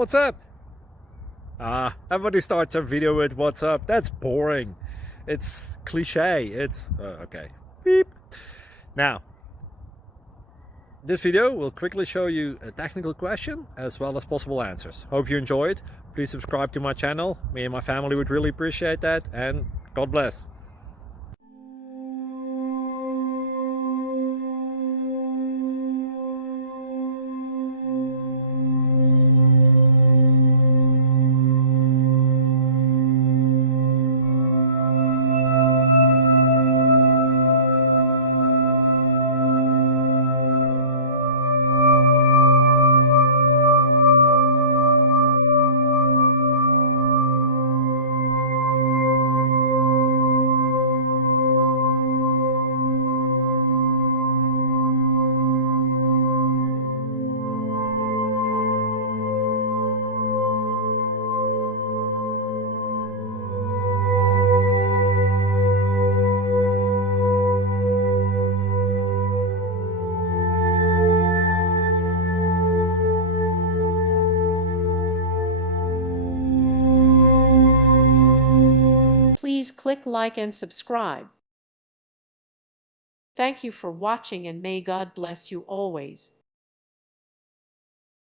What's up? Everybody starts a video with what's up. That's boring. It's cliche. It's okay. Beep. Now, this video will quickly show you a technical question as well as possible answers. Hope you enjoyed. Please subscribe to my channel. Me and my family would really appreciate that, and God bless. Please click like and subscribe. Thank you for watching, and may God bless you always.